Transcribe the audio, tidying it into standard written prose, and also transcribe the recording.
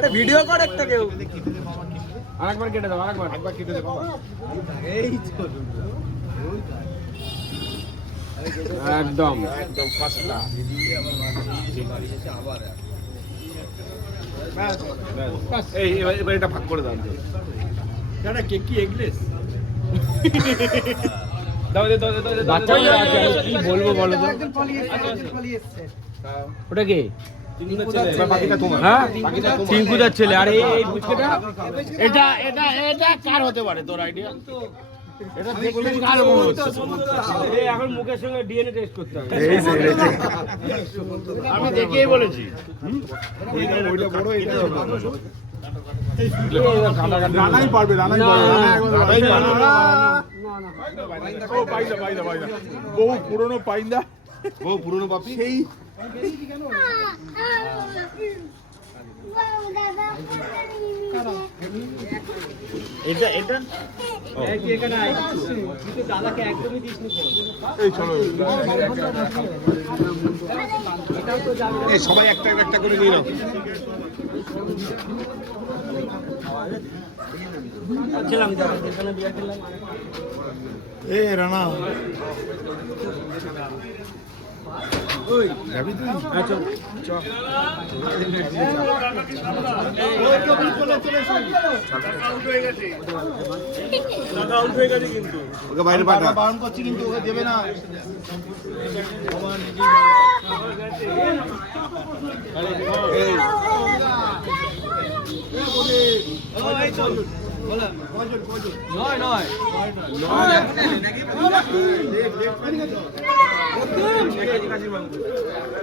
আরে ভিডিও কর একটা কেউ। আরেকবার কেটে দাও, একবার কেটে দে বাবা। এই তো একদম ফার্স্ট ক্লাস। এই এবার এটা ভাগ করে দাও। দাদা কেক কি এগলেস? দাও দে দাও দে বাচ্চাগুলো আছে, কি বলবো বলো তো। একজন পলি এসছে। ওটা কে? বাকিটা তোমার। হ্যাঁ টিঙ্কুদার ছেলে। আর এই পুচকেটা এটা এটা এটা কার হতে পারে তোর আইডিয়া? এটা দেখতে কার মনে হচ্ছে? এই এখন মুখের সঙ্গে ডিএনএ টেস্ট করতে হবে। আমি দেখেই বলেছি। ওইটা বড়, এটা ছোট। রানাই পারবে, রানাই পারবে। ও পাইদা পাইদা পাইদা বহু পুরনো পাইদা, বহু পুরনো বাপি। সেই এটা এটা এখানে কিন্তু দাদাকে একদমই দিসনি ফোন। এই চলো এই সবাই একটা একটা করে নিয়ে নাও। খেলাম যেখানে বিয়ার খেলাম। এ রানা ওই যাবি তুই? আচ্ছা ওকে বাইরে পাঠা। বারণ করছি কিন্তু ওকে দেবে না। নয়